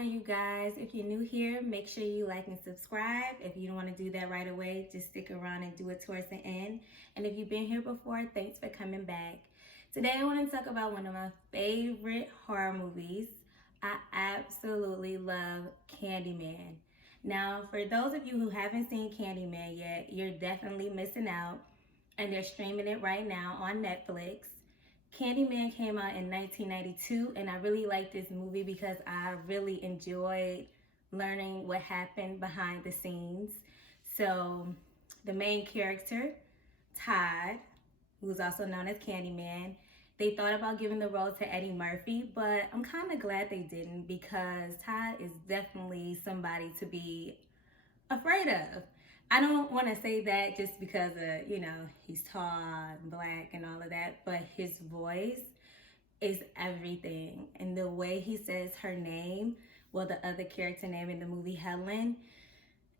on, you guys? If you're new here, make sure you like and subscribe. If you don't want to do that right away, just stick around and do it towards the end. And if you've been here before, thanks for coming back. Today I want to talk about one of my favorite horror movies. I absolutely love Candyman. Now, for those of you who haven't seen Candyman yet, you're definitely missing out. And they're streaming it right now on Netflix. Candyman came out in 1992, and I really like this movie because I really enjoyed learning what happened behind the scenes. So, the main character, Todd, who's also known as Candyman, they thought about giving the role to Eddie Murphy, but I'm kind of glad they didn't because Todd is definitely somebody to be afraid of. I don't want to say that just because of, he's tall and black and all of that, but his voice is everything. And the way he says her name, well, the other character name in the movie, Helen,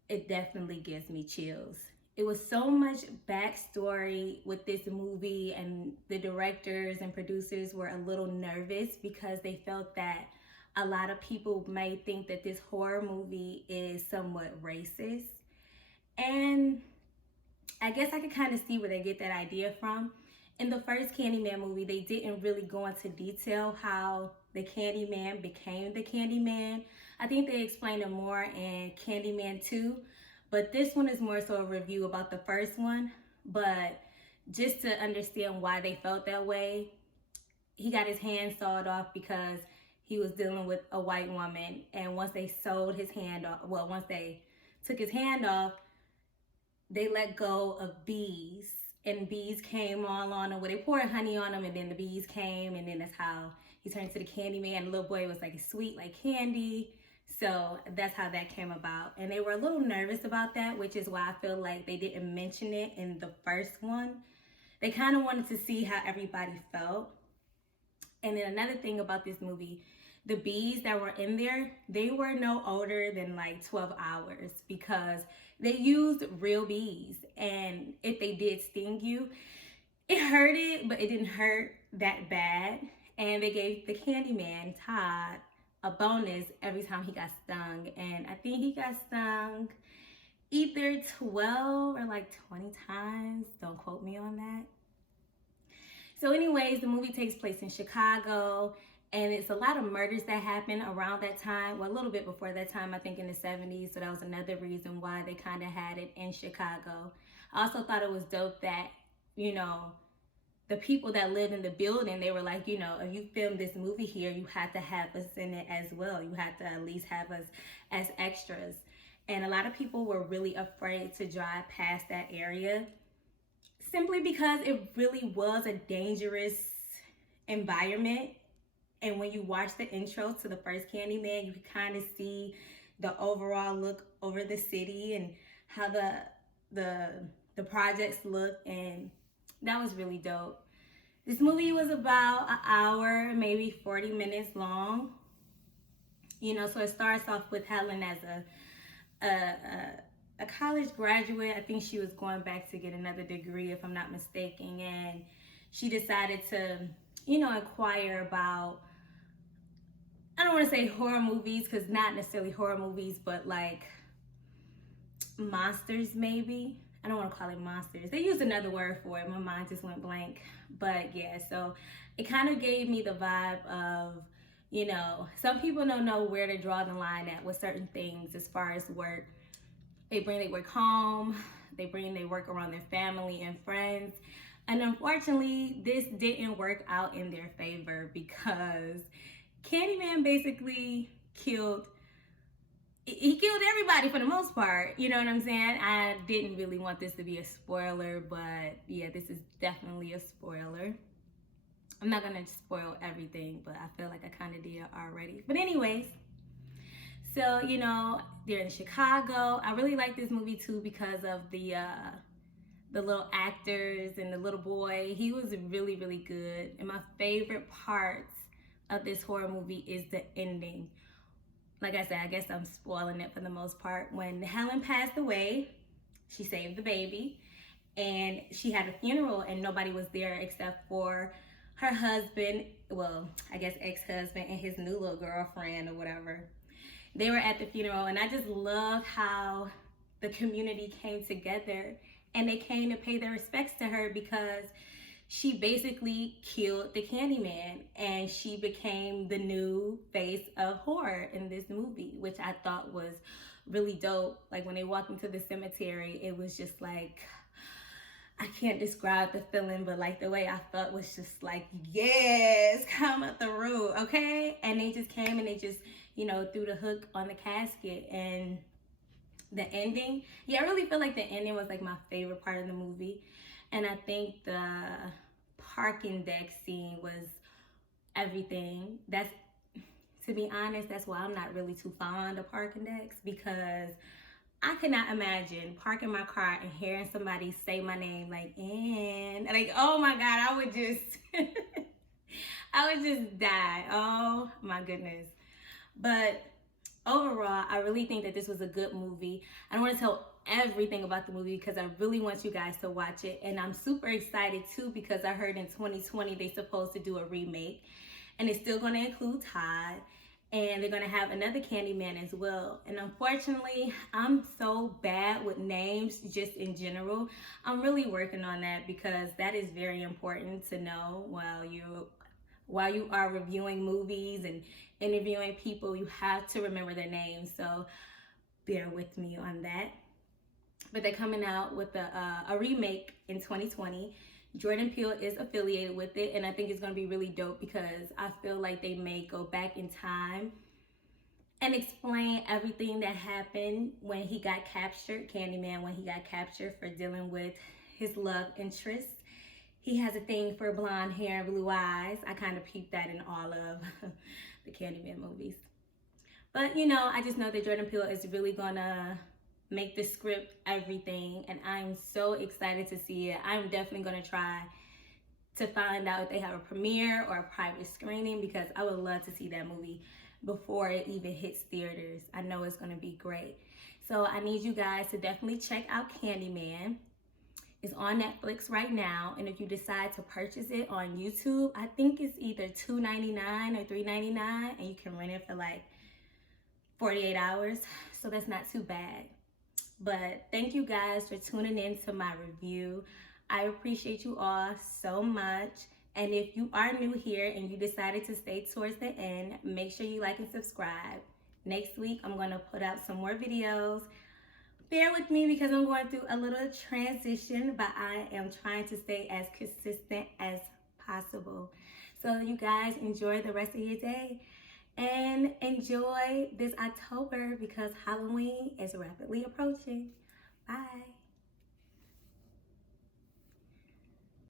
it definitely gives me chills. It was so much backstory with this movie, and the directors and producers were a little nervous because they felt that a lot of people may think that this horror movie is somewhat racist. And I guess I could kind of see where they get that idea from. In the first Candyman movie, they didn't really go into detail how the Candyman became the Candyman. I think they explained it more in Candyman 2, but this one is more so a review about the first one. But just to understand why they felt that way, he got his hand sawed off because he was dealing with a white woman. And once they sewed his hand off, well, once they took his hand off, they let go of bees, and bees came all on him. Well, they poured honey on him, and then the bees came, and then that's how he turned to the Candyman. The little boy was like sweet like candy. So that's how that came about. And they were a little nervous about that, which is why I feel like they didn't mention it in the first one. They kind of wanted to see how everybody felt. And then another thing about this movie, the bees that were in there, they were no older than like 12 hours because they used real bees. And if they did sting you, it hurted, but it didn't hurt that bad. And they gave the Candyman, Todd, a bonus every time he got stung. And I think he got stung either 12 or like 20 times. Don't quote me on that. So anyways, the movie takes place in Chicago, and it's a lot of murders that happen around that time. Well, a little bit before that time, I think in the 70s. So that was another reason why they kind of had it in Chicago. I also thought it was dope that, the people that lived in the building, they were like, if you film this movie here, you have to have us in it as well. You have to at least have us as extras. And a lot of people were really afraid to drive past that area simply because it really was a dangerous environment. And when you watch the intro to the first Candyman, you can kind of see the overall look over the city and how the projects look, and that was really dope. This movie was about an hour, maybe 40 minutes long. So it starts off with Helen as a college graduate. I think she was going back to get another degree, if I'm not mistaken, and she decided to, inquire about, I don't want to say horror movies, because not necessarily horror movies, but like monsters maybe. I don't want to call it monsters. They used another word for it. My mind just went blank. But yeah, so it kind of gave me the vibe of, some people don't know where to draw the line at with certain things as far as work. They bring their work home. They bring their work around their family and friends. And unfortunately, this didn't work out in their favor because Candyman basically killed everybody for the most part. You know what I'm saying? I didn't really want this to be a spoiler, but yeah, this is definitely a spoiler. I'm not gonna spoil everything, but I feel like I kind of did already. But anyways, so they're in Chicago. I really like this movie too because of the little actors and the little boy. He was really, really good. And my favorite parts of this horror movie is the ending. Like I said, I guess I'm spoiling it for the most part. When Helen passed away, she saved the baby, and she had a funeral, and nobody was there except for her husband, well, I guess ex-husband, and his new little girlfriend or whatever. they were at the funeral, and I just loved how the community came together and they came to pay their respects to her because she basically killed the Candyman and she became the new face of horror in this movie, which I thought was really dope. Like when they walked into the cemetery, it was just like, I can't describe the feeling, but like the way I felt was just like, yes, come up the road, okay? And they just came and they just, you know, threw the hook on the casket. And the ending, yeah, I really feel like the ending was like my favorite part of the movie. And I think the parking deck scene was everything. That's, to be honest, that's why I'm not really too fond of parking decks, because I could not imagine parking my car and hearing somebody say my name like, and like, oh my God, I would just, I would just die. Oh my goodness. But overall, I really think that this was a good movie. I don't want to tell everything about the movie because I really want you guys to watch it. And I'm super excited too because I heard in 2020 they're supposed to do a remake. And it's still going to include Todd. And they're going to have another Candyman as well. And unfortunately, I'm so bad with names just in general. I'm really working on that because that is very important to know while you are reviewing movies and interviewing people. You have to remember their names. So bear with me on that. But they're coming out with a remake in 2020. Jordan Peele is affiliated with it, and I think it's going to be really dope because I feel like they may go back in time and explain everything that happened when he got captured, Candyman, when he got captured for dealing with his love interest. He has a thing for blonde hair and blue eyes. I kind of peeped that in all of the Candyman movies. But, you know, I just know that Jordan Peele is really going to make the script everything, and I'm so excited to see it. I'm definitely going to try to find out if they have a premiere or a private screening because I would love to see that movie before it even hits theaters. I know it's going to be great. So I need you guys to definitely check out Candyman. It's on Netflix right now, and if you decide to purchase it on YouTube, I think it's either $2.99 or $3.99, and you can rent it for like 48 hours, so that's not too bad. But thank you guys for tuning in to my review. I appreciate you all so much. And if you are new here and you decided to stay towards the end, make sure you like and subscribe. Next week, I'm going to put out some more videos. Bear with me because I'm going through a little transition, but I am trying to stay as consistent as possible. So you guys enjoy the rest of your day and enjoy this October because Halloween is rapidly approaching. Bye.